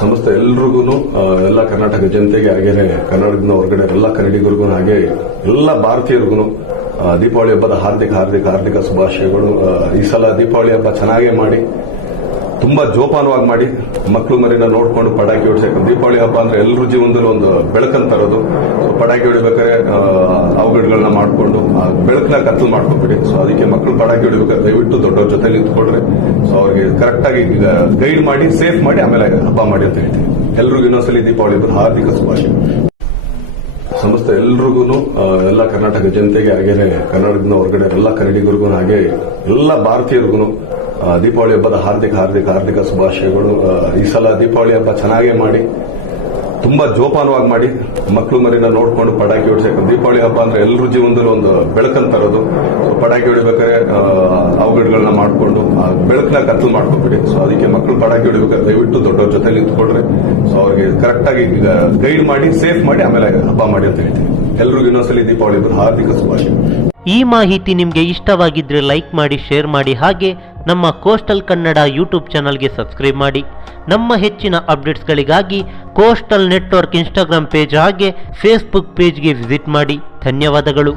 ಸಮಸ್ತ ಎಲ್ರಿಗೂ ಎಲ್ಲ ಕರ್ನಾಟಕ ಜನತೆಗೆ ಹಾಗೇನೆ ಕನ್ನಡದ ಹೊರಗಡೆ ಎಲ್ಲ ಕನ್ನಡಿಗರಿಗೂ ಹಾಗೆ ಎಲ್ಲ ಭಾರತೀಯರಿಗೂ ದೀಪಾವಳಿ ಹಬ್ಬದ ಹಾರ್ದಿಕ ಶುಭಾಶಯಗಳು. ಈ ಸಲ ದೀಪಾವಳಿ ಹಬ್ಬ ಚೆನ್ನಾಗೇ ಮಾಡಿ, ತುಂಬಾ ಜೋಪಾನವಾಗಿ ಮಾಡಿ, ಮಕ್ಕಳು ಮರಿನ ನೋಡ್ಕೊಂಡು ಪಟಾಕಿ ಹೊಡಿಸಕ್ಕೆ. ದೀಪಾವಳಿ ಹಬ್ಬ ಅಂದ್ರೆ ಎಲ್ಲರ ಜೀವನದಲ್ಲಿ ಒಂದು ಬೆಳಕಂತ ತರೋದು. ಪಟಾಕಿ ಹೊಡಿಬೇಕಾದ್ರೆ ಅವಘಡಗಳನ್ನ ಮಾಡ್ಕೊಂಡು ಬೆಳಕನ್ನ ಕತ್ತಲು ಮಾಡ್ಕೊಂಡ್ಬಿಡಿ. ಸೊ ಅದಕ್ಕೆ ಮಕ್ಕಳು ಪಟಾಕಿ ಹೊಡಿಬೇಕಾದ್ರೆ ದಯವಿಟ್ಟು ದೊಡ್ಡವ್ರ ಜೊತೆ ನಿಂತ್ಕೊಂಡ್ರೆ ಸೊ ಅವ್ರಿಗೆ ಕರೆಕ್ಟ್ ಆಗಿ ಗೈಡ್ ಮಾಡಿ, ಸೇಫ್ ಮಾಡಿ, ಆಮೇಲೆ ಹಬ್ಬ ಮಾಡಿ ಅಂತ ಹೇಳ್ತೀನಿ. ಎಲ್ರಿಗೂ ಇನ್ನೊಂದ್ಸಲಿ ದೀಪಾವಳಿ ಹಬ್ಬದ ಹಾರ್ದಿಕ ಶುಭಾಶಯ. ಸಮಸ್ತ ಎಲ್ರಿಗೂ ಎಲ್ಲ ಕರ್ನಾಟಕ ಜನತೆಗೆ ಹಾಗೇನೆ ಕನ್ನಡದ ಹೊರಗಡೆ ಎಲ್ಲ ಕನ್ನಡಿಗರಿಗೂ ಹಾಗೆ ಎಲ್ಲ ಭಾರತೀಯರಿಗೂ ದೀಪಾವಳಿ ಹಬ್ಬದ ಹಾರ್ದಿಕ ಶುಭಾಶಯಗಳು. ಈ ಸಲ ದೀಪಾವಳಿ ಹಬ್ಬ ಚೆನ್ನಾಗೇ ಮಾಡಿ, ತುಂಬಾ ಜೋಪಾನವಾಗಿ ಮಾಡಿ, ಮಕ್ಕಳು ಮರಿನ ನೋಡ್ಕೊಂಡು ಪಟಾಕಿ ಹೊಡಿಸಕ್ಕೆ. ದೀಪಾವಳಿ ಹಬ್ಬ ಅಂದ್ರೆ ಎಲ್ಲರ ಜೀವನದಲ್ಲಿ ಒಂದು ಬೆಳಕಂತ ತರೋದು. ಪಟಾಕಿ ಹೊಡಿಬೇಕಾದ್ರೆ ಅವಘಡಗಳನ್ನ ಮಾಡ್ಕೊಂಡು ಬೆಳಕನ್ನ ಕತ್ತಲು ಮಾಡ್ಕೊಂಡ್ಬಿಡಿ. ಸೊ ಅದಕ್ಕೆ ಮಕ್ಕಳು ಪಟಾಕಿ ಹೊಡಿಬೇಕಾದ್ರೆ ದಯವಿಟ್ಟು ದೊಡ್ಡವ್ರ ಜೊತೆ ನಿಂತ್ಕೊಂಡ್ರೆ ಸೊ ಅವ್ರಿಗೆ ಕರೆಕ್ಟ್ ಆಗಿ ಗೈಡ್ ಮಾಡಿ, ಸೇಫ್ ಮಾಡಿ, ಆಮೇಲೆ ಹಬ್ಬ ಮಾಡಿ ಅಂತ ಹೇಳ್ತೀನಿ. ಎಲ್ರಿಗೂ ಇನ್ನೊಂದ್ಸಲಿ ದೀಪಾವಳಿ ಹಬ್ಬದ ಹಾರ್ದಿಕ ಶುಭಾಶಯ. ಈ ಮಾಹಿತಿ ನಿಮಗೆ ಇಷ್ಟವಾಗಿದ್ರೆ ಲೈಕ್ ಮಾಡಿ, ಶೇರ್ ಮಾಡಿ, ಹಾಗೆ ನಮ್ಮ ಕೋಸ್ಟಲ್ ಕನ್ನಡ ಯೂಟ್ಯೂಬ್ ಚಾನಲ್ಗೆ ಸಬ್ಸ್ಕ್ರೈಬ್ ಮಾಡಿ. ನಮ್ಮ ಹೆಚ್ಚಿನ ಅಪ್ಡೇಟ್ಸ್ಗಳಿಗಾಗಿ ಕೋಸ್ಟಲ್ ನೆಟ್ವರ್ಕ್ ಇನ್ಸ್ಟಾಗ್ರಾಮ್ ಪೇಜ್ ಹಾಗೆ ಫೇಸ್ಬುಕ್ ಪೇಜ್ಗೆ ವಿಸಿಟ್ ಮಾಡಿ. ಧನ್ಯವಾದಗಳು.